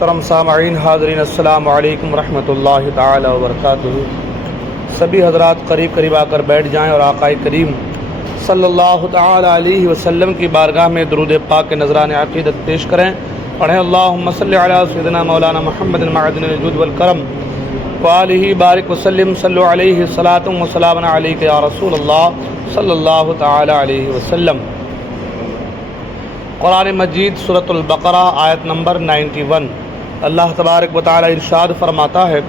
محترم سامعین حاضرین، السلام علیکم ورحمۃ اللہ تعالی وبرکاتہ۔ سبھی حضرات قریب قریب آ کر بیٹھ جائیں اور آقائے کریم صلی اللہ تعالی علیہ وسلم کی بارگاہ میں درود پاک کے نذران عقیدت پیش کریں۔ پڑھیں اللہم صلی علی سیدنا مولانا محمد معدن الجود والکرم وآلہ بارک وسلم، صلو علیہ صلاۃ و سلام علیک یا رسول اللہ صلی اللہ تعالی علیہ وسلم۔ قرآن مجید سورۃ البقرہ آیت نمبر 91۔ اللہ تبارک و تعالی ارشاد فرماتا ہے،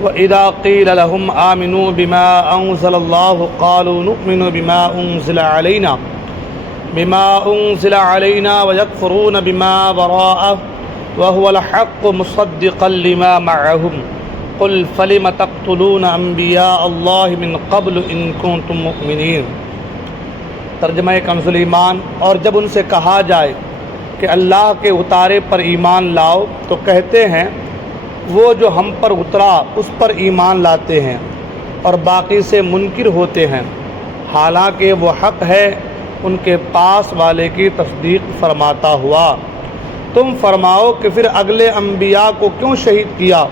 وَإِذَا قِيلَ لَهُمْ آمِنُوا بِمَا أَنزَلَ اللَّهُ قَالُوا نُؤْمِنُ بِمَا أُنزِلَ عَلَيْنَا وَيَكْفُرُونَ بِمَا وَرَاءَهُ وَهُوَ الْحَقُّ مُصَدِّقًا لِمَا مَعَهُمْ قُلْ فَلِمَ تَقْتُلُونَ أَنبِيَاءَ اللَّهِ مِن قَبْلُ إِن كُنتُم مُؤْمِنِينَ۔ ترجمہ کنز الایمان۔ اور جب ان سے کہا جائے کہ اللہ کے اتارے پر ایمان لاؤ تو کہتے ہیں وہ جو ہم پر اترا اس پر ایمان لاتے ہیں اور باقی سے منکر ہوتے ہیں، حالانکہ وہ حق ہے ان کے پاس والے کی تصدیق فرماتا ہوا۔ تم فرماؤ کہ پھر اگلے انبیاء کو کیوں شہید کیا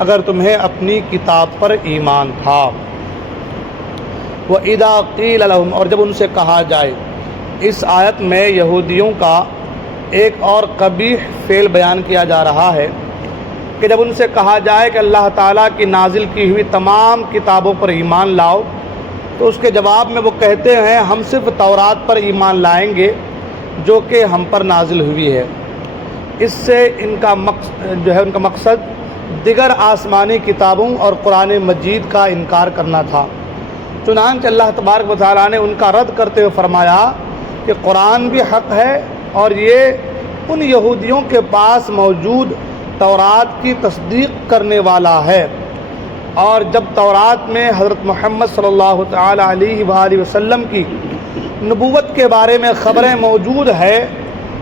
اگر تمہیں اپنی کتاب پر ایمان تھا۔ وَإِذَا قِيلَ لَهُمْ، اور جب ان سے کہا جائے۔ اس آیت میں یہودیوں کا ایک اور قبیح فعل بیان کیا جا رہا ہے کہ جب ان سے کہا جائے کہ اللہ تعالیٰ کی نازل کی ہوئی تمام کتابوں پر ایمان لاؤ تو اس کے جواب میں وہ کہتے ہیں ہم صرف تورات پر ایمان لائیں گے جو کہ ہم پر نازل ہوئی ہے۔ اس سے ان کا مقصد دیگر آسمانی کتابوں اور قرآن مجید کا انکار کرنا تھا۔ چنانچہ اللہ تبارک و تعالیٰ نے ان کا رد کرتے ہوئے فرمایا کہ قرآن بھی حق ہے اور یہ ان یہودیوں کے پاس موجود تورات کی تصدیق کرنے والا ہے، اور جب تورات میں حضرت محمد صلی اللہ تعالی علیہ وآلہ وسلم کی نبوت کے بارے میں خبریں موجود ہے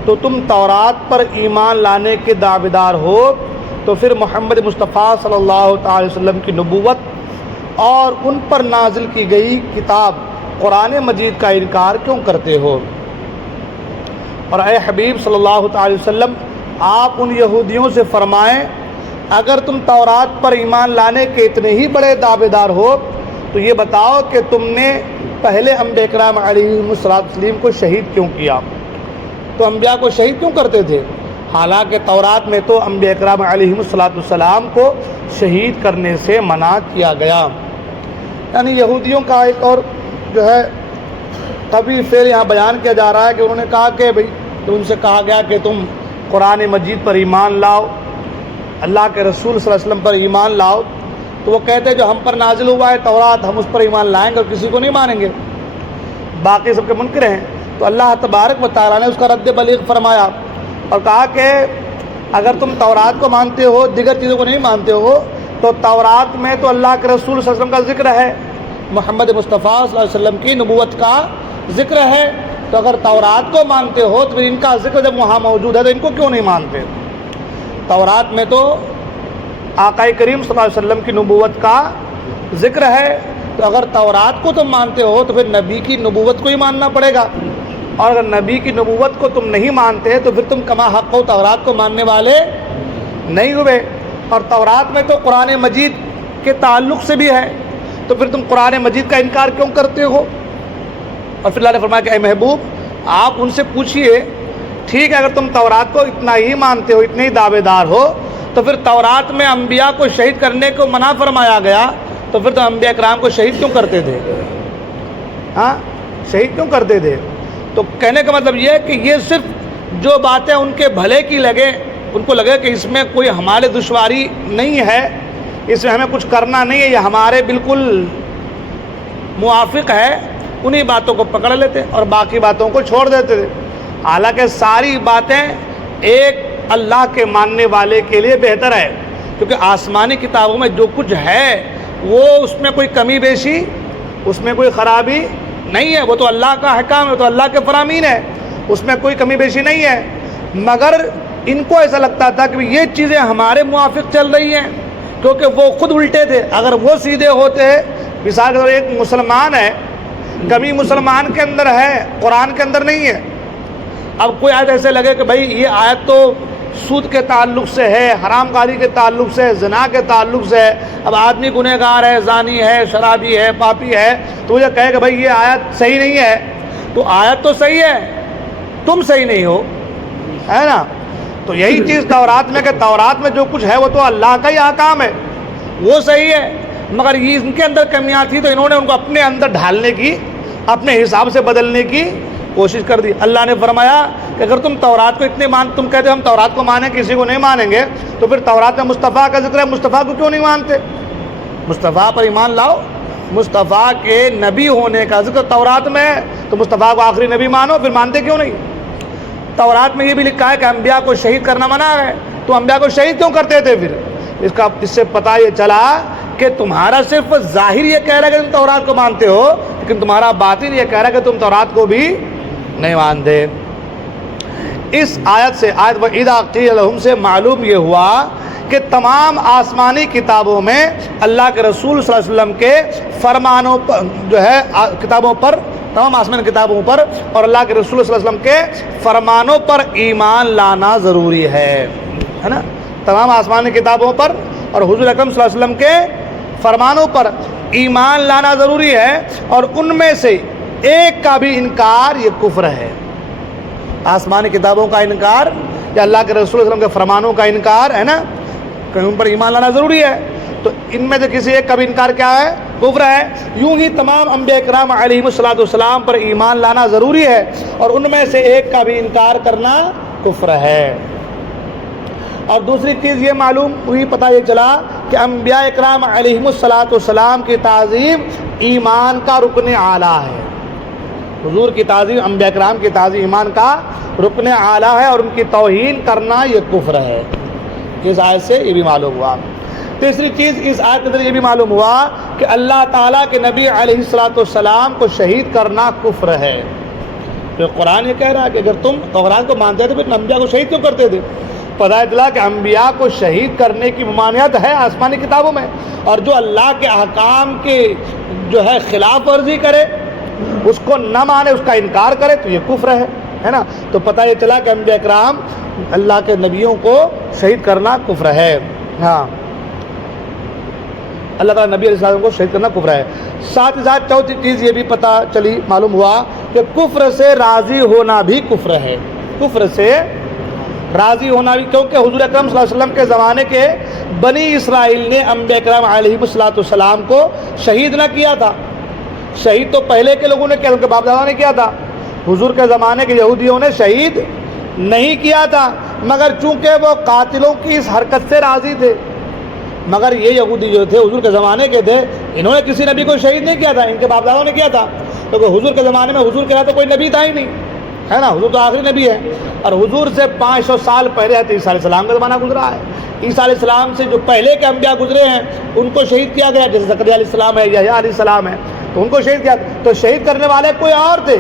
تو تم تورات پر ایمان لانے کے دعویدار ہو، تو پھر محمد مصطفیٰ صلی اللہ تعالی وسلم کی نبوت اور ان پر نازل کی گئی کتاب قرآن مجید کا انکار کیوں کرتے ہو؟ اور اے حبیب صلی اللہ تعالی وسلم، آپ ان یہودیوں سے فرمائیں اگر تم تورات پر ایمان لانے کے اتنے ہی بڑے دعویدار ہو تو یہ بتاؤ کہ تم نے پہلے انبیاء کرام علیہم السلام کو شہید کیوں کیا؟ تو انبیاء کو شہید کیوں کرتے تھے؟ حالانکہ تورات میں تو انبیاء کرام علیہم السلام کو شہید کرنے سے منع کیا گیا۔ یعنی یہودیوں کا ایک اور قبیح فعل یہاں بیان کیا جا رہا ہے کہ انہوں نے کہا کہ بھئی تو ان سے کہا گیا کہ تم قرآن مجید پر ایمان لاؤ، اللہ کے رسول صلی اللہ علیہ وسلم پر ایمان لاؤ، تو وہ کہتے ہیں جو ہم پر نازل ہوا ہے تورات ہم اس پر ایمان لائیں گے اور کسی کو نہیں مانیں گے، باقی سب کے منکر ہیں۔ تو اللہ تبارک و تعالیٰ نے اس کا رد بلیغ فرمایا اور کہا کہ اگر تم تورات کو مانتے ہو دیگر چیزوں کو نہیں مانتے ہو تو تورات میں تو اللہ کے رسول صلی اللہ علیہ وسلم کا ذکر ہے، محمد مصطفیٰ صلی اللہ علیہ وسلم کی نبوت کا ذکر ہے، تو اگر تورات کو مانتے ہو تو پھر ان کا ذکر جب وہاں موجود ہے تو ان کو کیوں نہیں مانتے؟ تورات میں تو آقا کریم صلی اللہ علیہ وسلم کی نبوت کا ذکر ہے، تو اگر تورات کو تم مانتے ہو تو پھر نبی کی نبوت کو ہی ماننا پڑے گا، اور اگر نبی کی نبوت کو تم نہیں مانتے تو پھر تم کما حق و تورات کو ماننے والے نہیں ہوئے۔ اور تورات میں تو قرآن مجید کے تعلق سے بھی ہے، تو پھر تم قرآن مجید کا انکار کیوں کرتے ہو؟ اور پھر اللہ نے فرمایا کہ اے محبوب آپ ان سے پوچھئے، ٹھیک ہے اگر تم تورات کو اتنا ہی مانتے ہو، اتنے ہی دعوے دار ہو، تو پھر تورات میں انبیاء کو شہید کرنے کو منع فرمایا گیا، تو پھر تو انبیاء کرام کو شہید کیوں کرتے تھے؟ شہید کیوں کرتے تھے؟ تو کہنے کا مطلب یہ ہے کہ یہ صرف جو باتیں ان کے بھلے کی لگے، ان کو لگے کہ اس میں کوئی ہمارے دشواری نہیں ہے، اس میں ہمیں کچھ کرنا نہیں ہے، یہ ہمارے بالکل موافق ہے، انہی باتوں کو پکڑ لیتے اور باقی باتوں کو چھوڑ دیتے تھے۔ حالانکہ ساری باتیں ایک اللہ کے ماننے والے کے لیے بہتر ہے، کیونکہ آسمانی کتابوں میں جو کچھ ہے وہ اس میں کوئی کمی بیشی، اس میں کوئی خرابی نہیں ہے، وہ تو اللہ کا احکام ہے، وہ تو اللہ کے فرامین ہے، اس میں کوئی کمی بیشی نہیں ہے۔ مگر ان کو ایسا لگتا تھا کہ یہ چیزیں ہمارے موافق چل رہی ہیں، کیونکہ وہ خود الٹے تھے۔ اگر وہ سیدھے ہوتے، مثال کے طور ایک مسلمان ہے، کمی مسلمان کے اندر ہے، قرآن کے اندر نہیں ہے، اب کوئی آیت ایسے لگے کہ بھائی یہ آیت تو سود کے تعلق سے ہے، حرام کاری کے تعلق سے ہے، زنا کے تعلق سے ہے. اب آدمی گنہگار ہے، زانی ہے، شرابی ہے، پاپی ہے، تو یہ کہے کہ بھائی یہ آیت صحیح نہیں ہے. تو آیت تو صحیح ہے، تم صحیح نہیں ہو، ہے نا. تو یہی چیز تورات میں کہ تورات میں جو کچھ ہے وہ تو اللہ کا ہی احکام ہے، وہ صحیح ہے، مگر یہ ان کے اندر کمیاں تھیں تو انہوں نے ان کو اپنے اندر ڈھالنے کی، اپنے حساب سے بدلنے کی کوشش کر دی. اللہ نے فرمایا کہ اگر تم تورات کو اتنے تم کہتے ہم تورات کو مانیں، کسی کو نہیں مانیں گے، تو پھر تورات میں مصطفیٰ کا ذکر ہے، مصطفیٰ کو کیوں نہیں مانتے؟ مصطفیٰ پر ایمان لاؤ. مصطفیٰ کے نبی ہونے کا ذکر تورات میں ہے، تو مصطفیٰ کو آخری نبی مانو، پھر مانتے کیوں نہیں؟ تورات میں یہ بھی لکھا ہے کہ انبیاء کو شہید کرنا منع ہے، تو انبیاء کو شہید کیوں کرتے تھے پھر؟ اس سے پتہ یہ چلا کہ تمہارا صرف ظاہر یہ کہہ رہا ہے کہ تم تورات کو مانتے ہو، لیکن تمہارا باطن یہ کہہ رہا ہے کہ تم تورات کو بھی نہیں مانتے. اس آیت سے، آیت وَإِذَا قِيلَ لَهُمْ سے معلوم یہ ہوا کہ تمام آسمانی کتابوں میں اللہ کے رسول صلی اللہ علیہ وسلم کے فرمانوں پر جو ہے کتابوں پر، تمام آسمانی کتابوں پر اور اللہ کے رسول صلی اللہ علیہ وسلم کے فرمانوں پر ایمان لانا ضروری ہے نا. تمام آسمانی کتابوں پر اور حضور اکرم صلی اللہ علیہ وسلم کے فرمانوں پر ایمان لانا ضروری ہے، اور ان میں سے ایک کا بھی انکار یہ کفر ہے. آسمانی کتابوں کا انکار یا اللہ کے رسول صلی اللہ علیہ وسلم کے فرمانوں کا انکار ہے نا، کہ ان پر ایمان لانا ضروری ہے. تو ان میں سے کسی ایک کا بھی انکار کیا ہے؟ کفر ہے. یوں ہی تمام انبیاء کرام علیہم الصلوۃ والسلام پر ایمان لانا ضروری ہے، اور ان میں سے ایک کا بھی انکار کرنا کفر ہے. اور دوسری چیز یہ معلوم ہوئی، پتہ یہ چلا کہ انبیاء اکرام علیہم الصلوۃ والسلام کی تعظیم ایمان کا رکن اعلیٰ ہے. حضور کی تعظیم، انبیاء اکرام کی تعظیم ایمان کا رکن اعلیٰ ہے، اور ان کی توہین کرنا یہ کفر ہے. اس آیت سے یہ بھی معلوم ہوا. تیسری چیز اس آیت کے اندر یہ بھی معلوم ہوا کہ اللہ تعالیٰ کے نبی علیہ الصلوۃ والسلام کو شہید کرنا کفر ہے. تو قرآن یہ کہہ رہا ہے کہ اگر تم قرآن کو مانتے تھے پھر انبیاء کو شہید کیوں کرتے تھے؟ پتہ چلا کہ انبیاء کو شہید کرنے کی ممانعت ہے آسمانی کتابوں میں، اور جو اللہ کے احکام کی جو ہے خلاف ورزی کرے، اس کو نہ مانے، اس کا انکار کرے، تو یہ کفر ہے نا. تو پتہ یہ چلا کہ انبیاء کرام اللہ کے نبیوں کو شہید کرنا کفر ہے. ہاں، اللہ تعالیٰ نبی علیہ السلام کو شہید کرنا کفر ہے. ساتھ ہی ساتھ چوتھی چیز یہ بھی پتہ چلی، معلوم ہوا کہ کفر سے راضی ہونا بھی کفر ہے. کفر سے راضی ہونا بھی، کیونکہ حضور اکرم صلی اللہ علیہ وسلم کے زمانے کے بنی اسرائیل نے انبیاء کرام علیہ السلام کو شہید نہ کیا تھا. شہید تو پہلے کے لوگوں نے کیا، ان کے باپ دادا نے کیا تھا. حضور کے زمانے کے یہودیوں نے شہید نہیں کیا تھا، مگر چونکہ وہ قاتلوں کی اس حرکت سے راضی تھے. مگر یہ یہودی جو تھے حضور کے زمانے کے تھے، انہوں نے کسی نبی کو شہید نہیں کیا تھا، ان کے باپ دادا نے کیا تھا. کیونکہ حضور کے زمانے میں حضور کے علاوہ تو کوئی نبی تھا ہی نہیں، ہے نا. حضور تو آخری نبی ہے، اور حضور سے 500 سال پہلے عیسیٰ علیہ السلام کا زمانہ گزرا ہے. عیسیٰ علیہ السلام سے جو پہلے کے انبیاء گزرے ہیں ان کو شہید کیا گیا، جیسے زکریا علیہ السلام ہے، یحییٰ علیہ السلام ہے، تو ان کو شہید کیا. تو شہید کرنے والے کوئی اور تھے،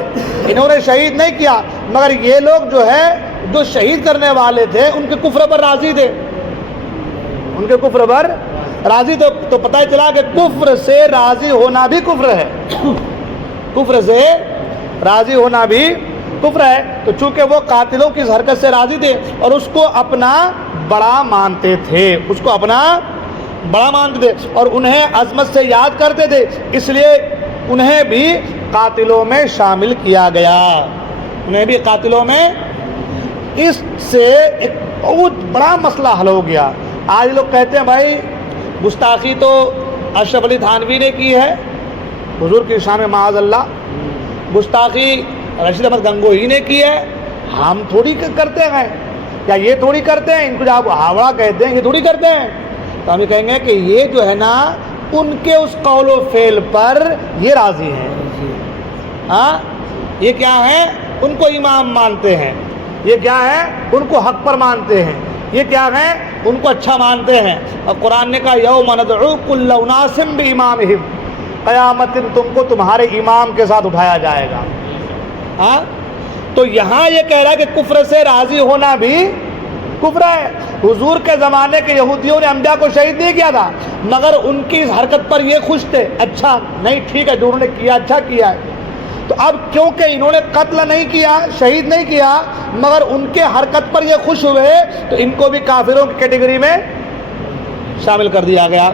انہوں نے شہید نہیں کیا. مگر یہ لوگ جو ہے جو شہید کرنے والے تھے ان کے کفر پر راضی تھے، ان کے کفر پر راضی تھے. تو پتہ چلا کہ کفر سے راضی ہونا بھی کفر ہے. کفر سے راضی ہونا بھی کفر ہے. تو چونکہ وہ قاتلوں کی حرکت سے راضی تھے اور اس کو اپنا بڑا مانتے تھے، اس کو اپنا بڑا مانتے تھے، اور انہیں عظمت سے یاد کرتے تھے، اس لیے انہیں بھی قاتلوں میں شامل کیا گیا. انہیں بھی قاتلوں میں. اس سے ایک بہت بڑا مسئلہ حل ہو گیا. آج لوگ کہتے ہیں بھائی گستاخی تو اشرف علی تھانوی نے کی ہے حضور کی شان میں، معاذ اللہ. گستاخی رشید احمد گنگوہی نے کی ہے، ہم تھوڑی کرتے ہیں، یا یہ تھوڑی کرتے ہیں، ان کو جو آپ ہاوڑا کہتے ہیں یہ تھوڑی کرتے ہیں. تو ہم یہ کہیں گے کہ یہ جو ہے نا ان کے اس قول و فعل پر یہ راضی ہیں. ہاں، یہ کیا ہے؟ ان کو امام مانتے ہیں. یہ کیا ہے؟ ان کو حق پر مانتے ہیں. یہ کیا ہے؟ ان کو اچھا مانتے ہیں. اور قرآن نے کہا یوم ندعو کل اناس بامامہم، قیامت دن تم کو تمہارے امام کے ساتھ اٹھایا جائے گا. ہاں، تو یہاں یہ کہہ رہا ہے کہ کفر سے راضی ہونا بھی کفر ہے. حضور کے زمانے کے یہودیوں نے انبیاء کو شہید نہیں کیا تھا، مگر ان کی اس حرکت پر یہ خوش تھے. اچھا نہیں، ٹھیک ہے جو انہوں نے کیا اچھا کیا ہے. تو اب کیونکہ انہوں نے قتل نہیں کیا، شہید نہیں کیا، مگر ان کے حرکت پر یہ خوش ہوئے، تو ان کو بھی کافروں کی کیٹیگری میں شامل کر دیا گیا،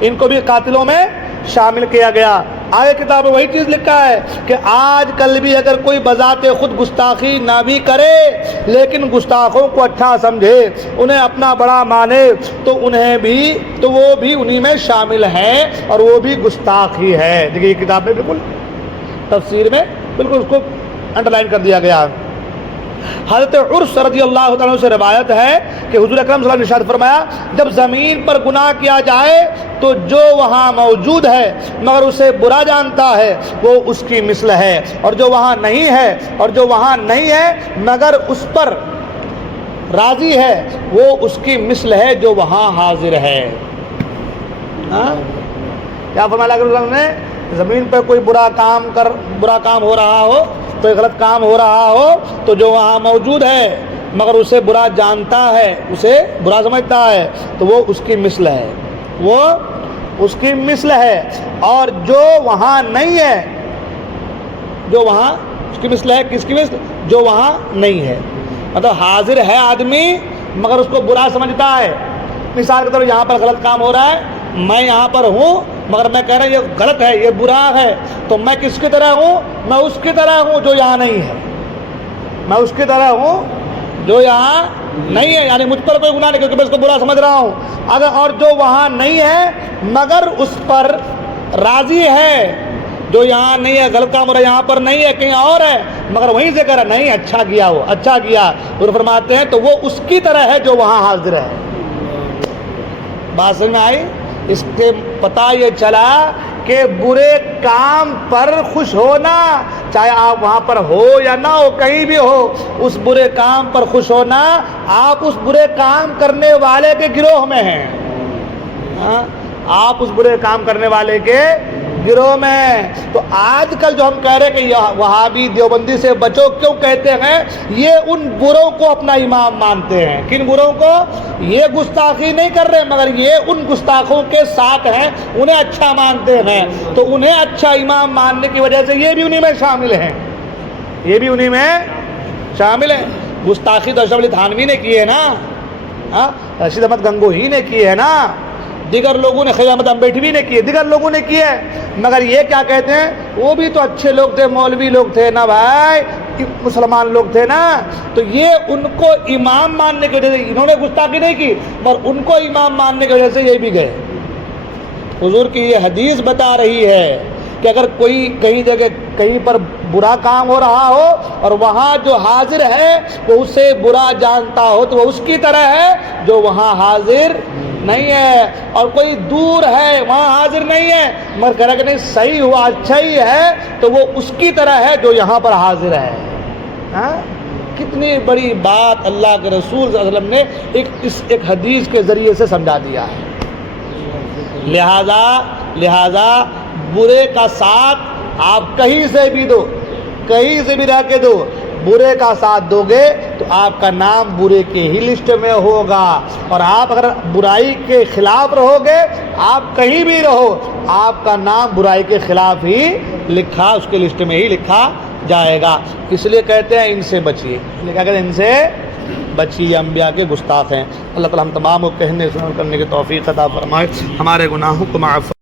ان کو بھی قاتلوں میں شامل کیا گیا۔ آگے کتاب میں وہی چیز لکھا ہے کہ آج کل بھی اگر کوئی بذات خود گستاخی نہ بھی کرے لیکن گستاخوں کو اچھا سمجھے، انہیں اپنا بڑا مانے، تو وہ بھی انہی میں شامل ہیں اور وہ بھی گستاخ ہی ہے۔ دیکھیے یہ کتاب میں بالکل تفسیر میں بالکل اس کو انڈر لائن کر دیا گیا۔ حضرت عرس رضی اللہ تعالیٰ سے روایت ہے کہ حضور اکرم صلی اللہ علیہ وسلم نے ارشاد فرمایا، جب زمین پر گناہ کیا جائے تو جو وہاں موجود ہے مگر اسے برا جانتا ہے وہ اس کی مثل ہے، اور جو وہاں نہیں ہے مگر اس پر راضی ہے وہ اس کی مثل ہے جو وہاں حاضر ہے۔ کیا فرمایا اللہ علیہ وسلم نے؟ زمین پہ کوئی برا کام ہو رہا ہو، کوئی غلط کام ہو رہا ہو، تو جو وہاں موجود ہے مگر اسے برا جانتا ہے، اسے برا سمجھتا ہے، تو وہ اس کی مثل ہے، وہ اس کی مثل ہے، اور جو وہاں نہیں ہے، جو وہاں اس کی مثل ہے، کس کی مثل؟ جو وہاں نہیں ہے، مطلب حاضر ہے آدمی مگر اس کو برا سمجھتا ہے۔ مثال کے طور پر یہاں پر غلط کام ہو رہا ہے، میں یہاں پر ہوں مگر میں کہہ رہا ہوں یہ غلط ہے، یہ برا ہے، تو میں کس کی طرح ہوں؟ میں اس کی طرح ہوں جو یہاں نہیں ہے، میں اس کی طرح ہوں جو یہاں نہیں ہے، یعنی مجھ پر کوئی گناہ نہیں کیونکہ میں اس کو برا سمجھ رہا ہوں۔ اور جو وہاں نہیں ہے مگر اس پر راضی ہے، جو یہاں نہیں ہے، غلط کام ہو رہا ہے یہاں پر نہیں ہے، کہیں اور ہے، مگر وہیں سے کہہ رہا نہیں اچھا کیا، وہ اچھا کیا، اور فرماتے ہیں تو وہ اس کی طرح ہے جو وہاں حاضر ہے۔ بات سمجھ میں آئی؟ اس کے پتہ یہ چلا کہ برے کام پر خوش ہونا، چاہے آپ وہاں پر ہو یا نہ ہو، کہیں بھی ہو، اس برے کام پر خوش ہونا، آپ اس برے کام کرنے والے کے گروہ میں ہیں، آپ اس برے کام کرنے والے کے گروہ میں۔ تو آج کل جو ہم کہہ رہے ہیں کہ یہ وہابی دیوبندی سے بچو، کیوں کہتے ہیں؟ یہ ان گروہوں کو اپنا امام مانتے ہیں۔ کن گروہوں کو؟ یہ گستاخی نہیں کر رہے مگر یہ ان گستاخوں کے ساتھ ہیں، انہیں اچھا مانتے ہیں، تو انہیں اچھا امام ماننے کی وجہ سے یہ بھی انہی میں شامل ہیں، یہ بھی انہی میں شامل ہیں۔ گستاخی تو اشرف علی تھانوی نے کی ہے نا، رشید احمد گنگوہی نے کی ہے نا، دیگر لوگوں نے، خیر احمد امبیٹوی نے کی ہے، دیگر لوگوں نے کی ہے، مگر یہ کیا کہتے ہیں؟ وہ بھی تو اچھے لوگ تھے، مولوی لوگ تھے نا بھائی، مسلمان لوگ تھے نا، تو یہ ان کو امام ماننے کی وجہ سے انہوں نے گستاخی نہیں کی، پر ان کو امام ماننے کی وجہ سے یہ بھی گئے۔ حضور کی یہ حدیث بتا رہی ہے کہ اگر کوئی کہیں جگہ کہیں پر برا کام ہو رہا ہو اور وہاں جو حاضر ہے وہ اسے برا جانتا ہو، تو وہ اس کی طرح ہے جو وہاں حاضر نہیں ہے، اور کوئی دور ہے وہاں حاضر نہیں ہے مگر کہہ رہا کہ نہیں صحیح ہوا، اچھا ہی ہے، تو وہ اس کی طرح ہے جو یہاں پر حاضر ہے۔ کتنی بڑی بات اللہ کے رسول صلی اللہ علیہ وسلم نے ایک حدیث کے ذریعے سے سمجھا دیا ہے۔ لہذا برے کا ساتھ آپ کہیں سے بھی دو، کہیں سے بھی رہ کے دو، برے کا ساتھ دو گے تو آپ کا نام برے کے ہی لسٹ میں ہوگا، اور آپ اگر برائی کے خلاف رہو گے، آپ کہیں بھی رہو، آپ کا نام برائی کے خلاف ہی لکھا، اس کے لسٹ میں ہی لکھا جائے گا۔ اس لیے کہتے ہیں ان سے بچیے، کیا کہتے ہیں؟ ان سے بچیے، انبیاء کے گستاخ ہیں۔ اللہ تعالی ہم تمام کو کہنے سنن کرنے کی توفیق عطا فرمائے، ہمارے گناہوں کو معاف